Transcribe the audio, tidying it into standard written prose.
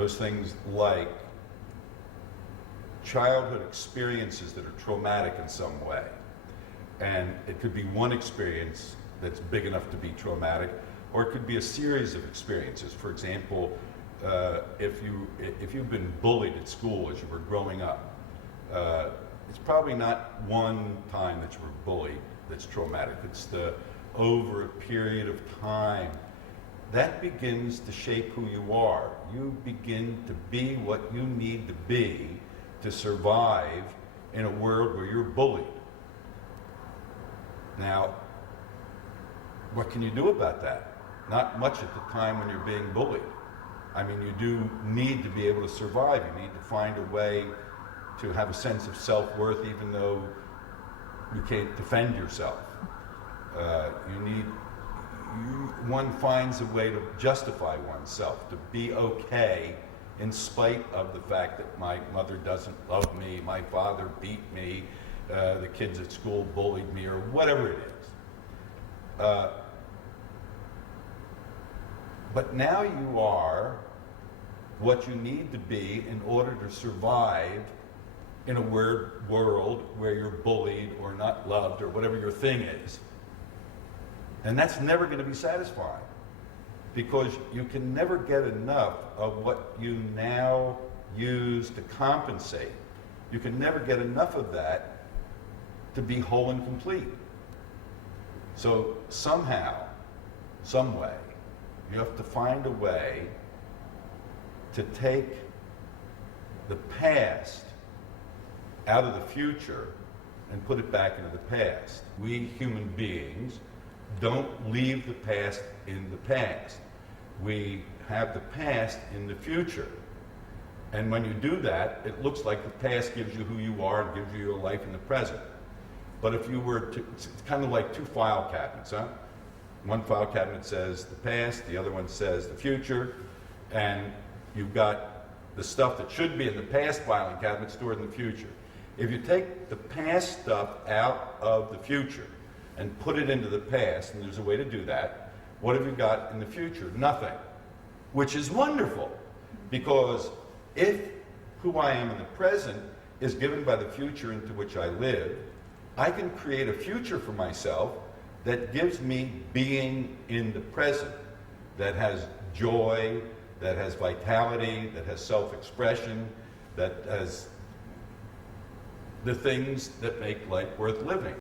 Those things like childhood experiences that are traumatic in some way. And it could be one experience that's big enough to be traumatic, or it could be a series of experiences. For example, if you've been bullied at school as you were growing up, it's probably not one time that you were bullied that's traumatic. It's over a period of time that begins to shape who you are. You begin to be what you need to be to survive in a world where you're bullied. Now, what can you do about that? Not much at the time when you're being bullied. I mean, you do need to be able to survive. You need to find a way to have a sense of self-worth even though you can't defend yourself. One finds a way to justify oneself, to be okay in spite of the fact that my mother doesn't love me, my father beat me, the kids at school bullied me, or whatever it is. But now you are what you need to be in order to survive in a world where you're bullied or not loved or whatever your thing is. And that's never going to be satisfying, because you can never get enough of what you now use to compensate. You can never get enough of that to be whole and complete. So somehow, some way, you have to find a way to take the past out of the future and put it back into the past. We human beings don't leave the past in the past. We have the past in the future. And when you do that, it looks like the past gives you who you are and gives you your life in the present. But if you were to, it's kind of like two file cabinets, huh? One file cabinet says the past, the other one says the future, and you've got the stuff that should be in the past filing cabinet stored in the future. If you take the past stuff out of the future and put it into the past, and there's a way to do that, what have you got in the future? Nothing. Which is wonderful, because if who I am in the present is given by the future into which I live, I can create a future for myself that gives me being in the present, that has joy, that has vitality, that has self-expression, that has the things that make life worth living.